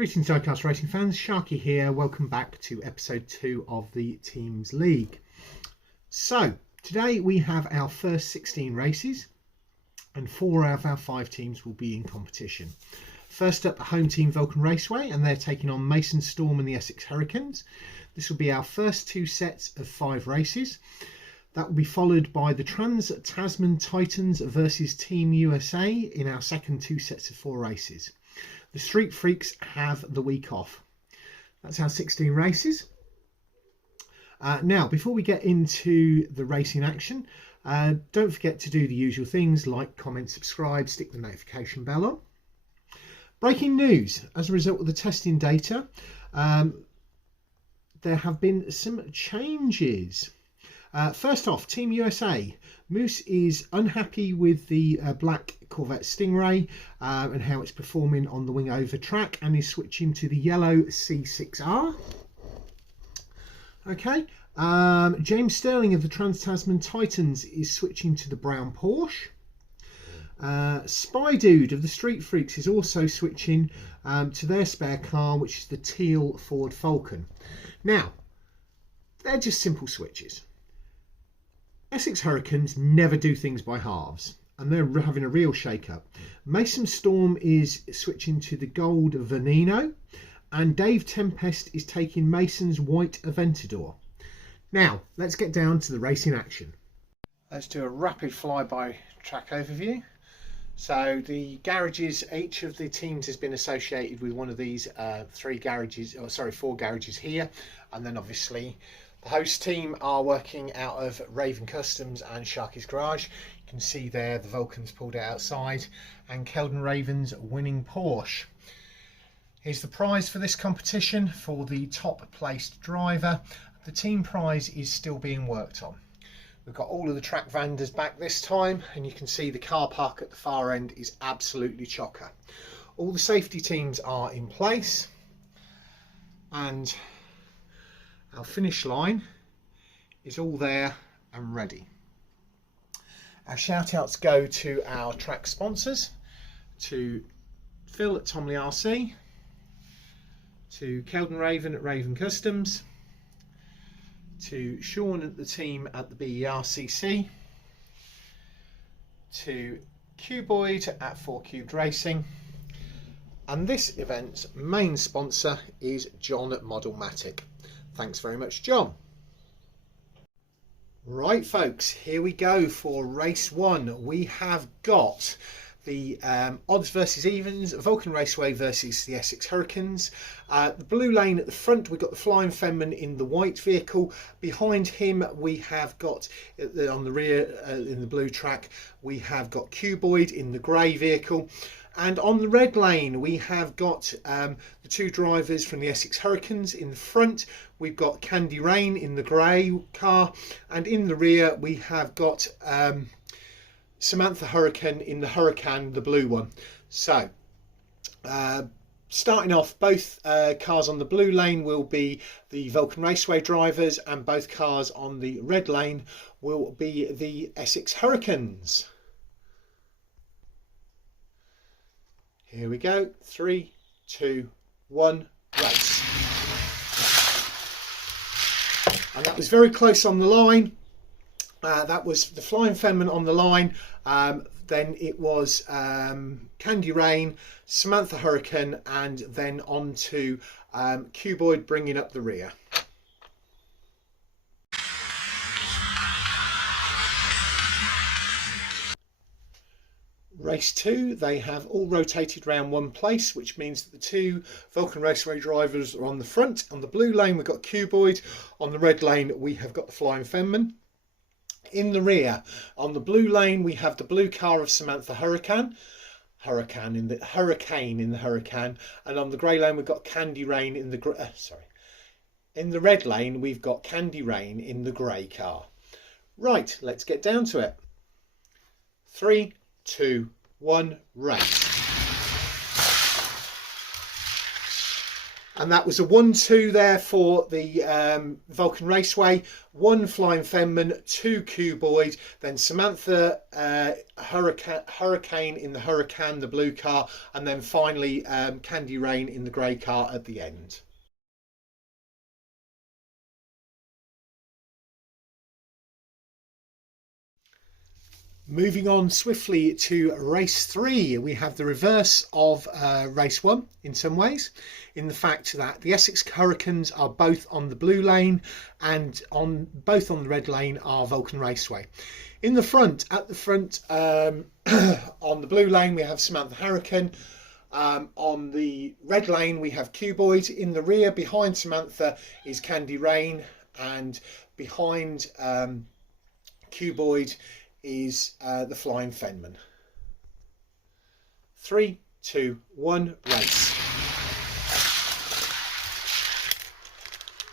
Greetings Diecast Racing fans, Sharky here. Welcome back to episode 2 of the Teams League. So today we have our first 16 races and 4 out of our 5 teams will be in competition. First up, the home team Vulcan Raceway, and they're taking on Mason Storm and the Essex Hurricanes. This will be our first 2 sets of 5 races. That will be followed by the Trans Tazman Titans versus Team USA in our second 2 sets of 4 races. The Street Freaks have the week off. That's our 16 races. Now, before we get into the racing action, don't forget to do the usual things like comment, subscribe, stick the notification bell on. Breaking news: as a result of the testing data, there have been some changes. First off, Team USA. Moose is unhappy with the black Corvette Stingray and how it's performing on the wing over track, and is switching to the yellow C6R. Okay, James Sterling of the Trans Tazman Titans is switching to the brown Porsche. Spy Dude of the Street Freaks is also switching to their spare car, which is the teal Ford Vulcan. Now, they're just simple switches. Essex Hurricanes never do things by halves, and they're having a real shake-up. Mason Storm is switching to the gold Veneno, and Dave Tempest is taking Mason's white Aventador. Now, let's get down to the racing action. Let's do a rapid flyby track overview. So the garages, each of the teams has been associated with one of these 4 garages here, and then obviously the host team are working out of Raven Customs and Sharky's Garage. You can see there the Vulcans pulled it outside, and Keldon Raven's winning Porsche. Here's the prize for this competition for the top placed driver. The team prize is still being worked on. We've got all of the track vendors back this time, and you can see the car park at the far end is absolutely chocker. All the safety teams are in place, and our finish line is all there and ready. Our shout outs go to our track sponsors, to Phil at Tomley RC, to Keldon Raven at Raven Customs, to Sean at the team at the BERCC, to Cuboid at 4 Cubed Racing, and this event's main sponsor is John at Modelmatic. Thanks very much, John. Right folks, here we go for race 1. We have got the odds versus evens, Vulcan Raceway versus the Essex Hurricanes. The blue lane at the front, we've got the Flying Fenman in the white vehicle. Behind him we have got, on the rear in the blue track, we have got Cuboid in the grey vehicle. And on the red lane we have got the 2 drivers from the Essex Hurricanes. In the front we've got Candy Rain in the grey car, and in the rear we have got Samantha Hurricane in the Hurricane, the blue one. So starting off, both cars on the blue lane will be the Vulcan Raceway drivers, and both cars on the red lane will be the Essex Hurricanes. Here we go, 3, 2, 1, race. And that was very close on the line. That was the Flying Fenman on the line. Then it was Candy Rain, Samantha Hurricane, and then on to Cuboid bringing up the rear. Race 2, they have all rotated round one place, which means that the 2 Vulcan Raceway drivers are on the front. On the blue lane we've got Cuboid, on the red lane we have got the Flying Fenman. In the rear, on the blue lane we have the blue car of Samantha Hurricane in the Hurricane, and on the grey lane we've got Candy Rain in the in the red lane we've got Candy Rain in the grey car. Right, let's get down to it. 3, 2, 1, race. And that was a 1-2 there for the Vulcan Raceway. 1 Flying Fenman, 2 Cuboid, then Samantha Hurricane in the Hurricane, the blue car, and then finally Candy Rain in the grey car at the end. Moving on swiftly to race 3, we have the reverse of race 1 in some ways, in the fact that the Essex Hurricanes are both on the blue lane and both on the red lane are Vulcan Raceway. In the front, at the front on the blue lane we have Samantha Hurricane. On the red lane we have Cuboid. In the rear behind Samantha is Candy Rain, and behind Cuboid is the Flying Fenman. 3, 2, 1, race.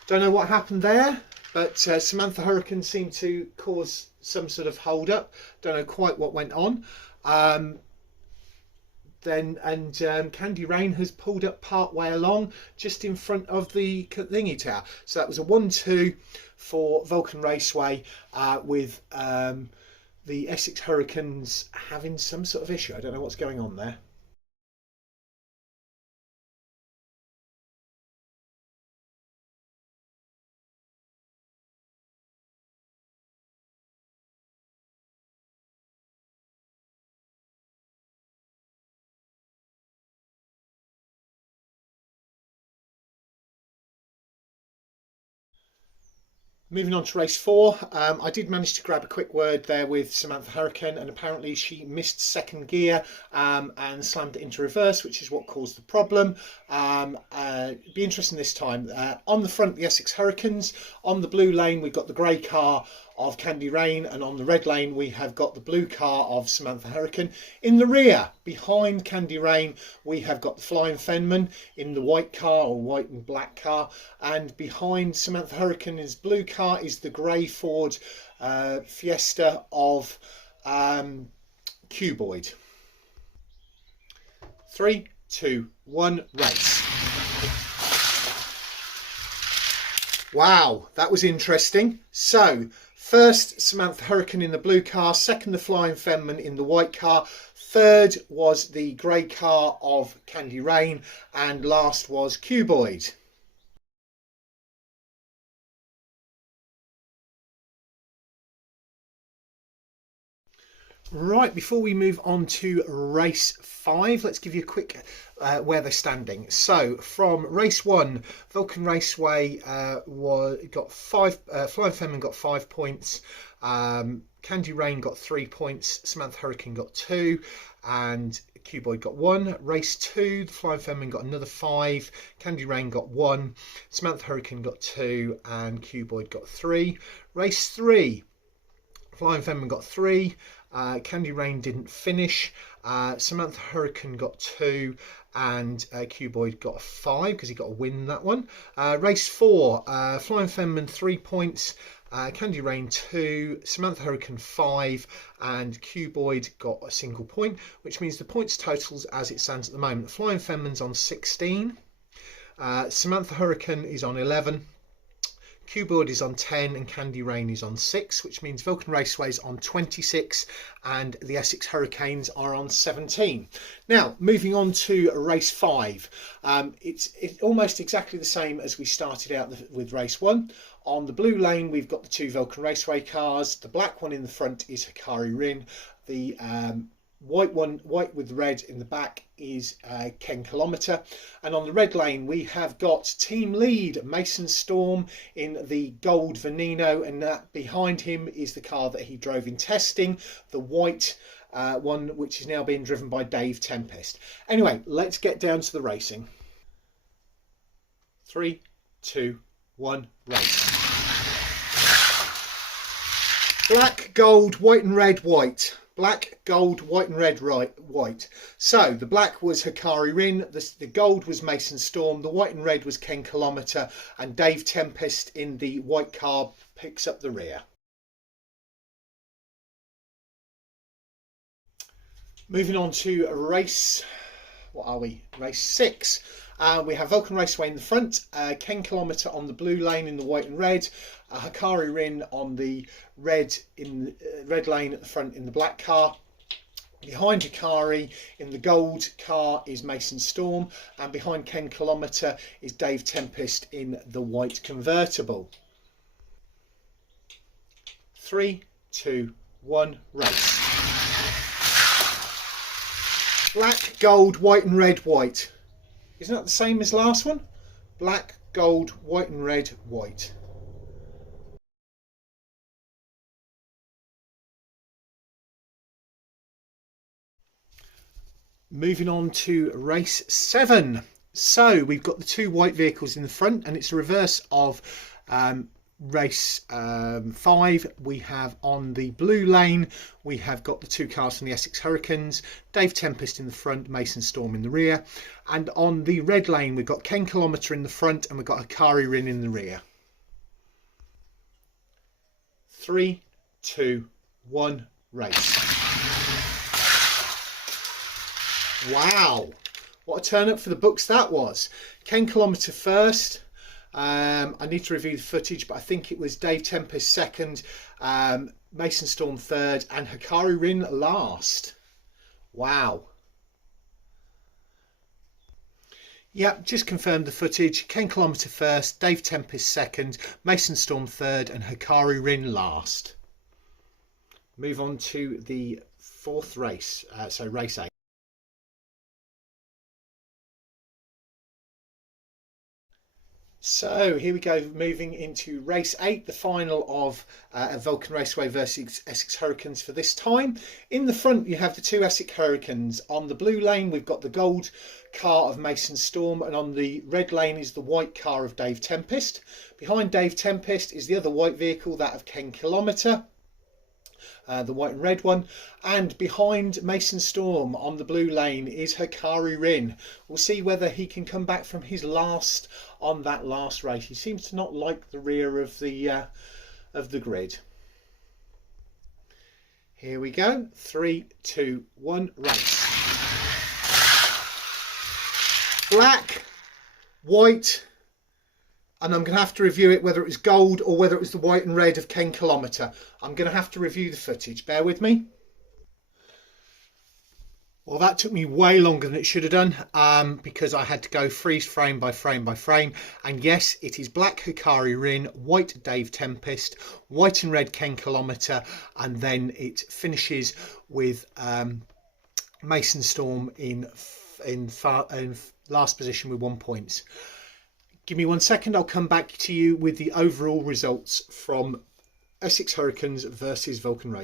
Don't know what happened there, but Samantha Hurricane seemed to cause some sort of hold up. Don't know quite what went on. Candy Rain has pulled up part way along just in front of the thingy tower. So that was a 1-2 for Vulcan Raceway with the Essex Hurricanes having some sort of issue. I don't know what's going on there. Moving on to race 4, I did manage to grab a quick word there with Samantha Hurricane, and apparently she missed second gear and slammed it into reverse, which is what caused the problem. Be interesting this time. On the front, the Essex Hurricanes. On the blue lane, we've got the grey car of Candy Rain, and on the red lane we have got the blue car of Samantha Hurricane. In the rear, behind Candy Rain, we have got the Flying Fenman in the white car, or white and black car, and behind Samantha Hurricane's blue car is the grey Ford Fiesta of Cuboid. 3, 2, 1, race. Wow, that was interesting. So, first Samantha Hurricane in the blue car, second the Flying Fenman in the white car, third was the grey car of Candy Rain, and last was Cuboid. Right, before we move on to race 5, let's give you a quick where they're standing. So from race 1, Vulcan Raceway got 5, Flying Fenman got 5 points, Candy Rain got 3 points, Samantha Hurricane got 2, and Cuboid got 1. Race 2, the Flying Fenman got another 5, Candy Rain got 1, Samantha Hurricane got 2, and Cuboid got 3. Race 3, Flying Fenman got 3, Candy Rain didn't finish, Samantha Hurricane got 2, and Cuboid got a 5 because he got a win in that one. Race 4, Flying Fenman 3 points, Candy Rain 2, Samantha Hurricane 5, and Cuboid got a single point, which means the points totals as it stands at the moment. Flying Fenman's on 16, Samantha Hurricane is on 11, Cuboid is on 10, and Candy Rain is on 6, which means Vulcan Raceway is on 26 and the Essex Hurricanes are on 17. Now, moving on to race 5. It's almost exactly the same as we started out with race 1. On the blue lane, we've got the 2 Vulcan Raceway cars. The black one in the front is Hikari Rin. The white with red in the back is Ken Kilometer, and on the red lane we have got team lead Mason Storm in the gold Veneno, and that behind him is the car that he drove in testing, the white one, which is now being driven by Dave Tempest. Anyway, let's get down to the racing. 3, 2, 1, race. Black, gold, white and red, white. Black, gold, white and red, white. So the black was Hikari Rin, the gold was Mason Storm, the white and red was Ken Kilometer, and Dave Tempest in the white car picks up the rear. Moving on to race, what are we? Race 6. We have Vulcan Raceway in the front, Ken Kilometre on the blue lane in the white and red, Hikari Rin on the red lane at the front in the black car. Behind Hikari in the gold car is Mason Storm, and behind Ken Kilometre is Dave Tempest in the white convertible. 3, 2, 1, race. Black, gold, white and red, white. Isn't that the same as last one? Black, gold, white and red, white. Moving on to race 7. So we've got the 2 white vehicles in the front, and it's a reverse of race 5. We have on the blue lane, we have got the 2 cars from the Essex Hurricanes, Dave Tempest in the front, Mason Storm in the rear. And on the red lane, we've got Ken Kilometre in the front, and we've got Hikari Rin in the rear. 3, 2, 1, race. Wow, what a turn up for the books that was. Ken Kilometre first. I need to review the footage, but I think it was Dave Tempest second, Mason Storm third, and Hikari Rin last. Wow. Yep, just confirmed the footage. Ken Kilometre first, Dave Tempest second, Mason Storm third, and Hikari Rin last. Move on to the 4th race, so race 8. So here we go, moving into race 8, the final of Vulcan Raceway versus Essex Hurricanes for this time. In the front you have the 2 Essex Hurricanes. On the blue lane we've got the gold car of Mason Storm, and on the red lane is the white car of Dave Tempest. Behind Dave Tempest is the other white vehicle, that of Ken Kilometre. The white and red one, and behind Mason Storm on the blue lane is Hikari Rin. We'll see whether he can come back from his last on that last race. He seems to not like the rear of the grid. Here we go. 3, 2, 1, race. Black, white, and I'm going to have to review it whether it was gold or whether it was the white and red of Ken Kilometre. I'm going to have to review the footage. Bear with me. Well, that took me way longer than it should have done because I had to go freeze frame by frame by frame. And yes, it is black Hikari Rin, white Dave Tempest, white and red Ken Kilometre, and then it finishes with Mason Storm in last position with 1 point. Give me 1 second, I'll come back to you with the overall results from Essex Hurricanes versus Vulcan Raceway.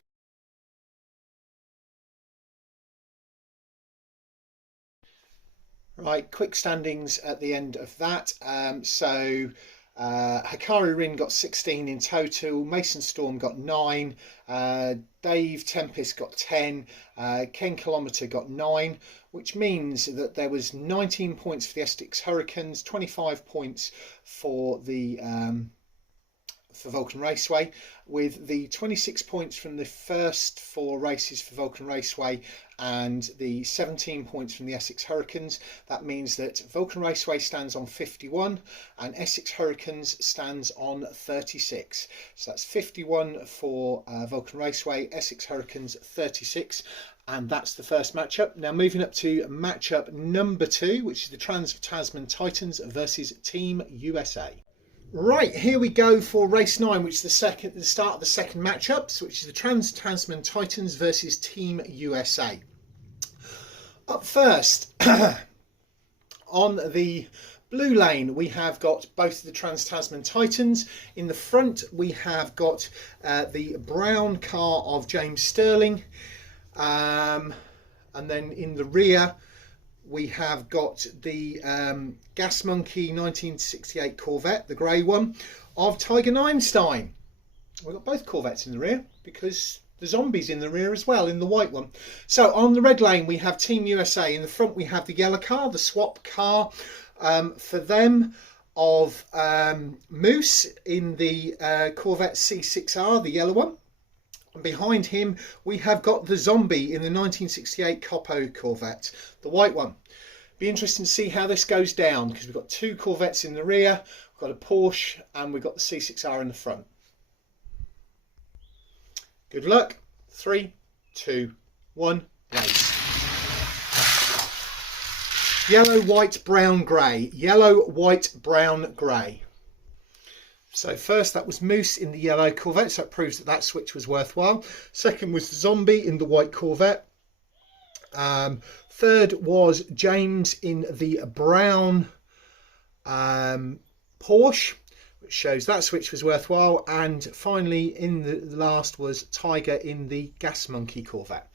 Right, quick standings at the end of that. Hikari Rin got 16 in total, Mason Storm got 9, Dave Tempest got 10, Ken Kilometre got 9, which means that there was 19 points for the Essex Hurricanes, 25 points for the for Vulcan Raceway, with the 26 points from the first 4 races for Vulcan Raceway and the 17 points from the Essex Hurricanes. That means that Vulcan Raceway stands on 51 and Essex Hurricanes stands on 36. So that's 51 for Vulcan Raceway, Essex Hurricanes 36. And that's the first matchup. Now moving up to matchup number 2, which is the Trans Tazman Titans versus Team USA. Right, here we go for race 9, which is the start of the second matchup, which is the Trans Tazman Titans versus Team USA. Up first, on the blue lane, we have got both of the Trans Tazman Titans. In the front, we have got the brown car of James Sterling. And then in the rear, we have got the Gas Monkey 1968 Corvette, the grey one, of Tiger Neinstein. We've got both Corvettes in the rear because the Zombie's in the rear as well, in the white one. So on the red lane, we have Team USA. In the front, we have the yellow car, the swap car for them of Moose in the Corvette C6R, the yellow one. And behind him, we have got the Zombie in the 1968 Copo Corvette, the white one. Be interesting to see how this goes down, because we've got two Corvettes in the rear, we've got a Porsche, and we've got the C6R in the front. Good luck. 3, 2, 1, race. Yellow, white, brown, grey. Yellow, white, brown, grey. So first that was Moose in the yellow Corvette, so that proves that that switch was worthwhile. Second was Zombie in the white Corvette. Third was James in the brown Porsche, which shows that switch was worthwhile. And finally in the last was Tiger in the Gas Monkey Corvette.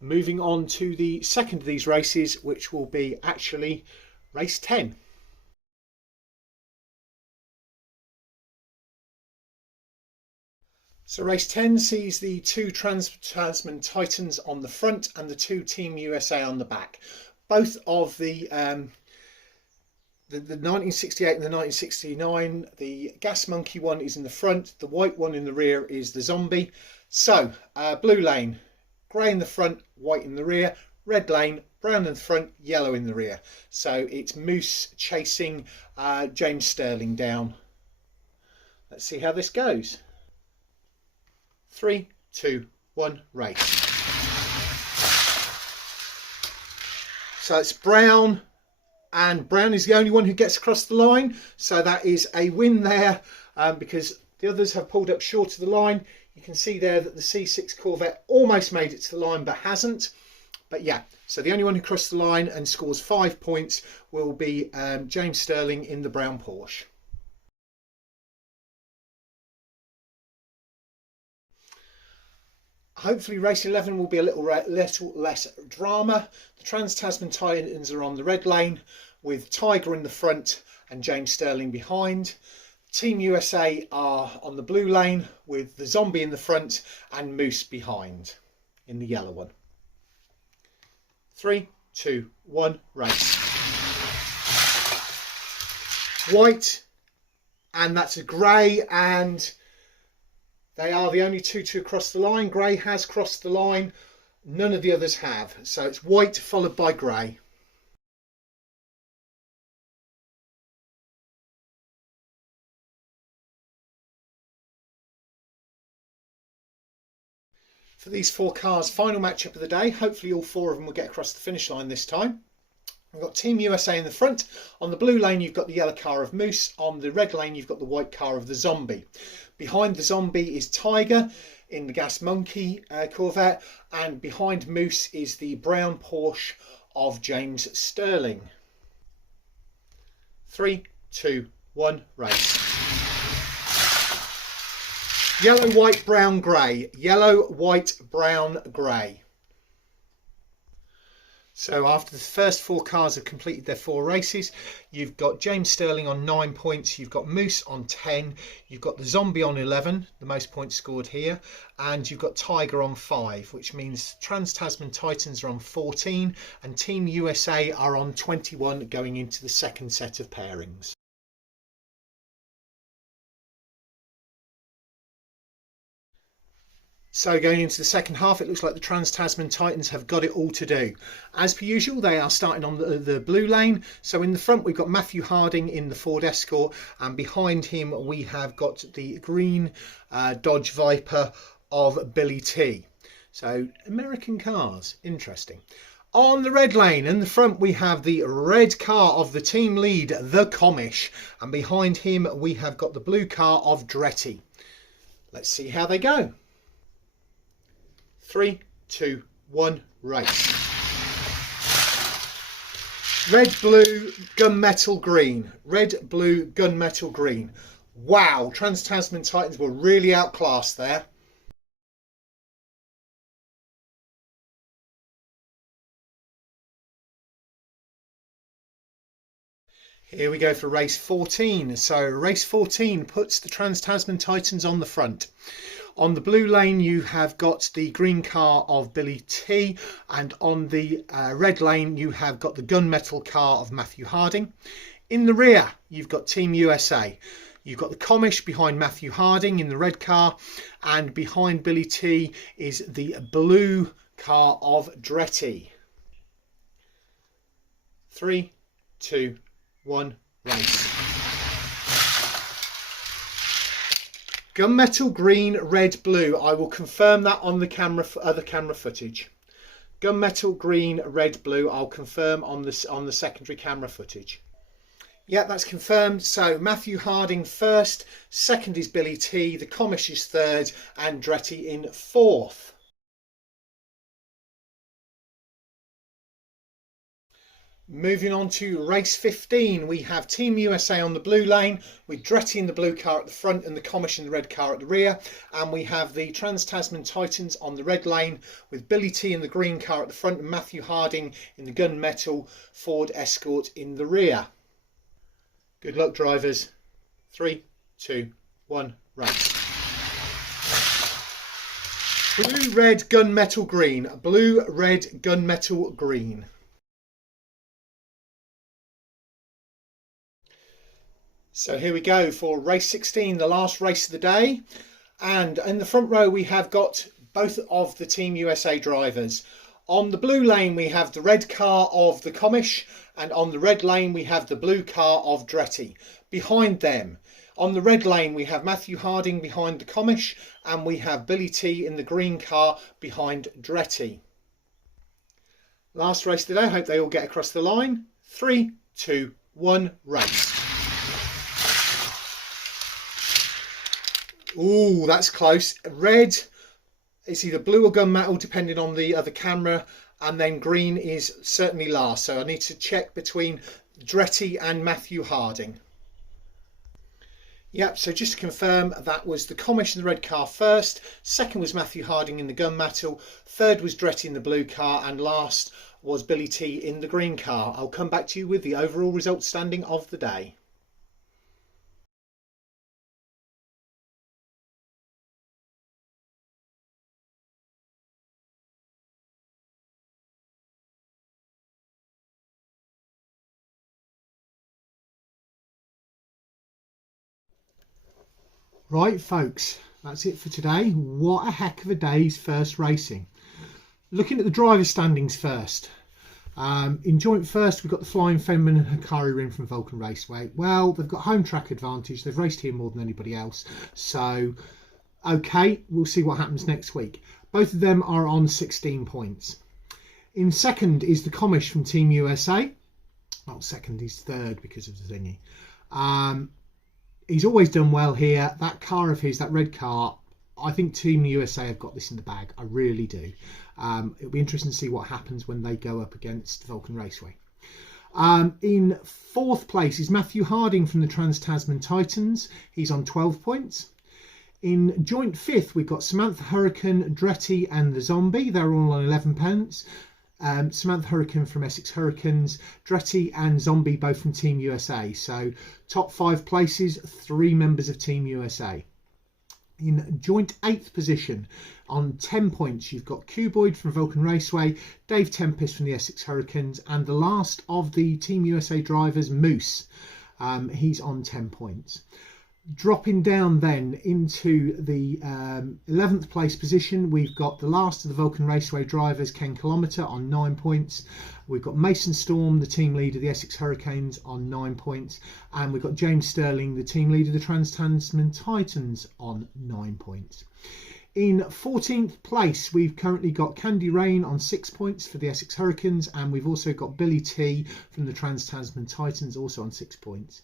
Moving on to the second of these races, which will be actually race 10. So race 10 sees the two Trans Tazman Titans on the front and the two Team USA on the back. Both of the 1968 and the 1969, the Gas Monkey one is in the front, the white one in the rear is the Zombie. So blue lane, grey in the front, white in the rear, red lane, brown in the front, yellow in the rear. So it's Moose chasing James Sterling down. Let's see how this goes. 3, 2, 1, race. So it's brown, and brown is the only one who gets across the line. So that is a win there, because the others have pulled up short of the line. You can see there that the C6 Corvette almost made it to the line but hasn't. But yeah, so the only one who crossed the line and scores 5 points will be James Sterling in the brown Porsche. Hopefully race 11 will be a little less drama. The Trans Tazman Titans are on the red lane with Tiger in the front and James Sterling behind. Team USA are on the blue lane with the Zombie in the front and Moose behind in the yellow one. 3, 2, 1, race. White, and that's a grey, and they are the only two to cross the line. Grey has crossed the line. None of the others have. So it's white followed by grey. For these four cars, final matchup of the day. Hopefully all four of them will get across the finish line this time. We've got Team USA in the front. On the blue lane, you've got the yellow car of Moose. On the red lane, you've got the white car of the Zombie. Behind the Zombie is Tiger in the Gas Monkey Corvette. And behind Moose is the brown Porsche of James Sterling. 3, 2, 1, race. Yellow, white, brown, grey. Yellow, white, brown, grey. So after the first four cars have completed their four races, you've got James Sterling on 9 points, you've got Moose on 10, you've got the Zombie on 11, the most points scored here, and you've got Tiger on 5, which means Trans Tazman Titans are on 14 and Team USA are on 21 going into the second set of pairings. So going into the second half, it looks like the Trans Tazman Titans have got it all to do. As per usual, they are starting on the blue lane. So in the front, we've got Matthew Harding in the Ford Escort, and behind him we have got the green Dodge Viper of Billy T. So American cars, interesting. On the red lane in the front, we have the red car of the team lead, the Comish, and behind him we have got the blue car of Dretty. Let's see how they go. 3, 2, 1, race. Red, blue, gunmetal, green. Red, blue, gunmetal, green. Wow, Trans Tazman Titans were really outclassed there. Here we go for race 14. So race 14 puts the Trans Tazman Titans on the front. On the blue lane, you have got the green car of Billy T, and on the red lane, you have got the gunmetal car of Matthew Harding. In the rear, you've got Team USA. You've got the Comish behind Matthew Harding in the red car, and behind Billy T is the blue car of Dretty. 3, 2, 1, race. Gunmetal green, red, blue. I will confirm that on the camera, other camera footage. Gunmetal green, red, blue. I'll confirm on the secondary camera footage. Yeah, that's confirmed. So Matthew Harding first, second is Billy T, the Comish is third, and Dretty in fourth. Moving on to race 15, we have Team USA on the blue lane with Dretty in the blue car at the front and the Comish in the red car at the rear. And we have the Trans Tazman Titans on the red lane with Billy T in the green car at the front and Matthew Harding in the gunmetal Ford Escort in the rear. Good luck, drivers. 3, 2, 1, race. Blue, red, gunmetal, green. Blue, red, gunmetal, green. So here we go for race 16, the last race of the day. And in the front row, we have got both of the Team USA drivers. On the blue lane, we have the red car of the Comish, and on the red lane, we have the blue car of Dretty. Behind them, on the red lane, we have Matthew Harding behind the Comish, and we have Billy T in the green car behind Dretty. Last race today, I hope they all get across the line. 3, 2, 1, race. Ooh, that's close. Red, it's either blue or gunmetal depending on the other camera, and then green is certainly last. So I need to check between Dretty and Matthew Harding. Yep, so just to confirm, that was the Comish in the red car first, second was Matthew Harding in the gunmetal, third was Dretty in the blue car, and last was Billy T in the green car. I'll come back to you with the overall result standing of the day. Right, folks, that's it for today. What a heck of a day's first racing. Looking at the driver standings first. In joint first, we've got the Flying Fenman and Hikari Rin from Vulcan Raceway. Well, they've got home track advantage. They've raced here more than anybody else. So, okay, we'll see what happens next week. Both of them are on 16 points. In second is the Comish from Team USA. Oh, second, he's third because of the thingy. He's always done well here. That car of his, that red car, I think Team USA have got this in the bag. I really do. It'll be interesting to see what happens when they go up against Vulcan Raceway. In fourth place is Matthew Harding from the Trans Tazman Titans. He's on 12 points. In joint fifth, we've got Samantha Hurricane, Dretty and the Zombie. They're all on 11 points. Samantha Hurricane from Essex Hurricanes, Dretty and Zombie both from Team USA. So top 5 places, 3 members of Team USA. In joint 8th position on 10 points, you've got Cuboid from Vulcan Raceway, Dave Tempest from the Essex Hurricanes, and the last of the Team USA drivers, Moose. He's on 10 points. Dropping down then into the 11th place position, we've got the last of the Vulcan Raceway drivers, Ken Kilometer, on 9 points. We've got Mason Storm, the team leader of the Essex Hurricanes, on 9 points. And we've got James Sterling, the team leader of the Trans Tazman Titans, on 9 points. In 14th place, we've currently got Candy Rain on 6 points for the Essex Hurricanes. And we've also got Billy T from the Trans Tazman Titans, also on 6 points.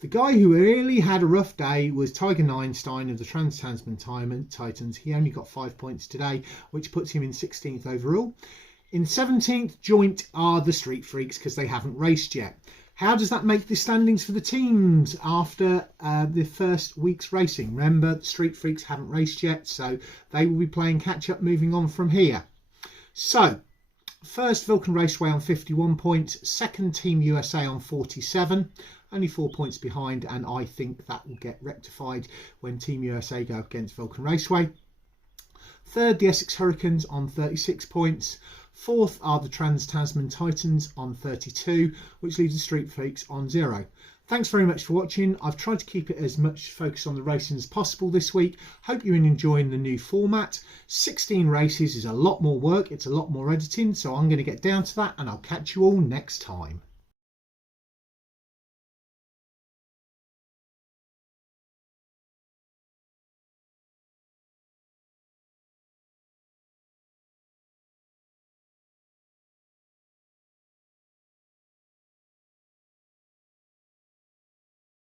The guy who really had a rough day was Tiger Neinstein of the Trans Tazman Titans. He only got 5 points today, which puts him in 16th overall. In 17th joint are the Street Freaks because they haven't raced yet. How does that make the standings for the teams after the first week's racing? Remember, the Street Freaks haven't raced yet, so they will be playing catch-up moving on from here. So, first Vulcan Raceway on 51 points, second Team USA on 47, only 4 points behind, and I think that will get rectified when Team USA go up against Vulcan Raceway. Third, the Essex Hurricanes on 36 points. Fourth are the Trans Tazman Titans on 32, which leaves the Street Freaks on 0. Thanks very much for watching. I've tried to keep it as much focus on the racing as possible this week. Hope you're enjoying the new format. 16 races is a lot more work. It's a lot more editing, so I'm going to get down to that, and I'll catch you all next time.